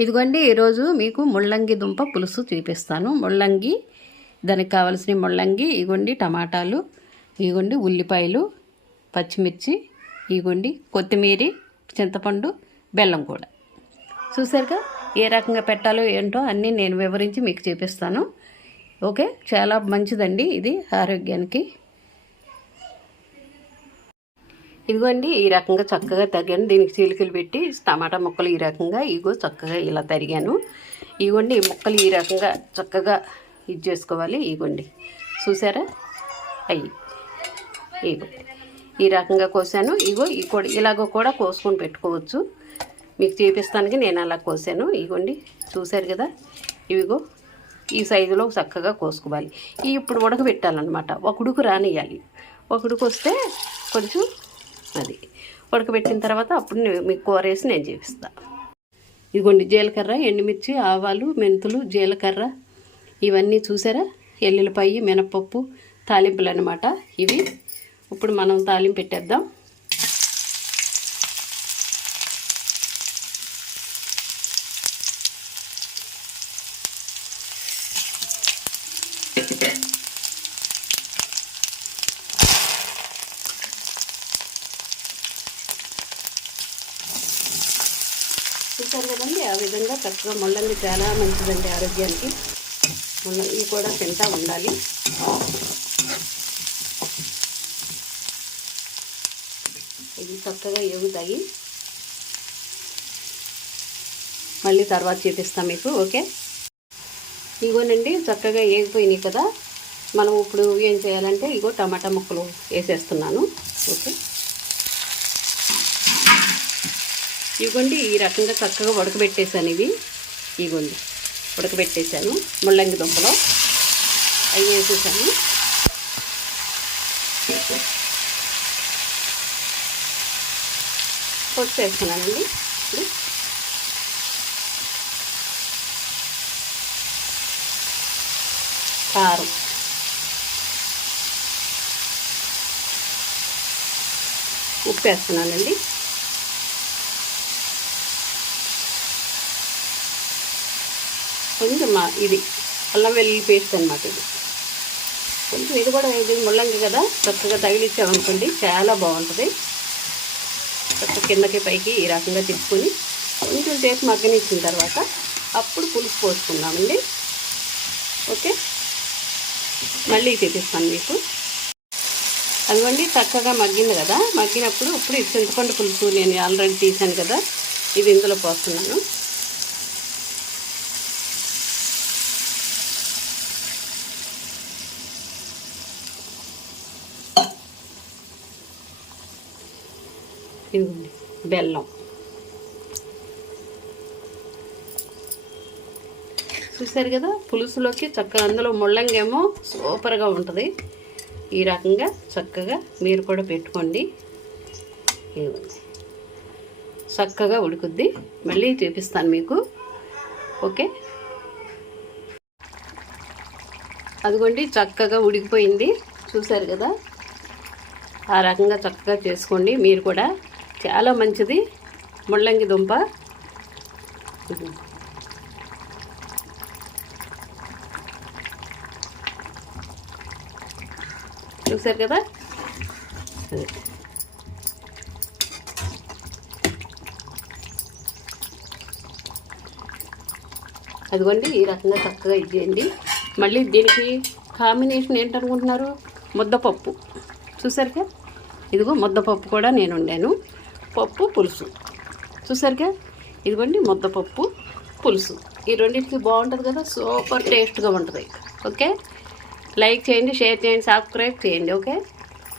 ఇదిగోండి ఈరోజు మీకు ముళ్ళంగి దుంప పులుసు చూపిస్తాను. ముళ్ళంగి దానికి కావాల్సిన ముళ్ళంగి ఇగోండి టమాటాలు ఇగోండి ఉల్లిపాయలు పచ్చిమిర్చి ఇగోండి కొత్తిమీర చింతపండు బెల్లం కూడా. చూసారుగా ఏ రకంగా పెట్టాలో ఏంటో అన్నీ నేను వివరించి మీకు చూపిస్తాను. ఓకే చాలా మంచిదండి ఇది ఆరోగ్యానికి. ఇదిగోండి ఈ రకంగా చక్కగా తరిగాను దీనికి చీలికలు పెట్టి టమాటా ముక్కలు ఈ రకంగా ఇగో చక్కగా ఇలా తరిగాను. ఇగోండి ఈ ముక్కలు ఈ రకంగా చక్కగా ఇది చేసుకోవాలి. ఇగోండి చూసారా? అయ్యి ఇగో ఈ రకంగా కోసాను. ఇగో ఈ కూడా ఇలాగో కూడా కోసుకొని పెట్టుకోవచ్చు. మీకు చూపిస్తానికి నేను అలా కోసాను. ఇగోండి చూశారు కదా? ఇవిగో ఈ సైజులో చక్కగా కోసుకోవాలి. ఇప్పుడు ఉడకబెట్టాలన్నమాట. ఒక ఉడుకు రానియాలి ఒక ఉడుకు వస్తే కొంచెం అది ఉడకబెట్టిన తర్వాత అప్పుడు మీకు కూర వేసి నేను చూపిస్తా. ఇదిగోండి జీలకర్ర ఎండుమిర్చి ఆవాలు మెంతులు జీలకర్ర ఇవన్నీ చూసారా? ఎల్లుల్లిపాయి మినపప్పు తాలింపులు అనమాట ఇవి. ఇప్పుడు మనం తాలింపు పెట్టేద్దాం. Thank you. ఆ విధంగా చక్కగా ముళ్ళంగి చాలా మంచిదండి ఆరోగ్యానికి. ముళ్ళంగి కూడా తింటా ఉండాలి. ఇది చక్కగా ఎగుతాయి. మళ్ళీ తర్వాత చూపిస్తాం మీకు ఓకే? ఇగోనండి చక్కగా ఏగిపోయినాయి కదా. మనం ఇప్పుడు ఏం చేయాలంటే ఇగో టమాటా ముక్కలు వేసేస్తున్నాను ఓకే? ఇవ్వండి ఈ రకంగా చక్కగా ఉడకబెట్టేశాను ఇవి. ఇవ్వండి ఉడకబెట్టేశాను. ముళ్ళంగి దుంపలో అవి వేసేసాను. పొట్టేస్తున్నానండి ఇప్పుడు కారం. ఉప్పు వేస్తున్నానండి కొంచెం మా- ఇది అల్లం వెల్లుల్లి పేస్ట్ అనమాట ఇది. కొంచెం ఇది కూడా ఇది ముల్లంగి కదా చక్కగా తగిలిచ్చామనుకోండి చాలా బాగుంటుంది. చక్క కిందకి పైకి ఈ రకంగా తిప్పుకొని కొంచెం సేపు మగ్గనిచ్చిన తర్వాత అప్పుడు పులుసు పోసుకుందామండి. ఓకే? మళ్ళీ చూపిస్తాను మీకు. అదిగోండి చక్కగా మగ్గింది కదా. మగ్గినప్పుడు ఇప్పుడు చింతపండు పులుసు నేను ఆల్రెడీ తీసాను కదా. ఇది ఇందులో పోస్తున్నాను. ఇదిగోండి బెల్లం. చూసారు కదా పులుసులోకి చక్కగా అందులో ముళ్ళంగేమో సూపర్గా ఉంటుంది. ఈ రకంగా చక్కగా మీరు కూడా పెట్టుకోండి. ఇదిగోండి చక్కగా ఉడుకుద్ది. మళ్ళీ చూపిస్తాను మీకు. ఓకే? అదిగోండి చక్కగా ఉడికిపోయింది. చూసారు కదా? ఆ రకంగా చక్కగా చేసుకోండి. మీరు కూడా చాలా మంచిది. ముళ్ళంగి దుంప. చూసారు కదా? అదిగోండి ఈ రకంగా చక్కగా ఇచ్చేయండి. మళ్ళీ దీనికి కాంబినేషన్ ఏంటనుకుంటున్నారు? ముద్దపప్పు. చూసారుగా? ఇదిగో ముద్దపప్పు కూడా నేను వండాను. పప్పు పులుసు. చూసారుగా? ఇదిగోండి ముద్దపప్పు పులుసు. ఈ రెండింటికి బాగుంటుంది కదా? సూపర్ టేస్ట్గా ఉంటుంది. ఓకే? లైక్ చేయండి షేర్ చేయండి సబ్స్క్రైబ్ చేయండి. ఓకే?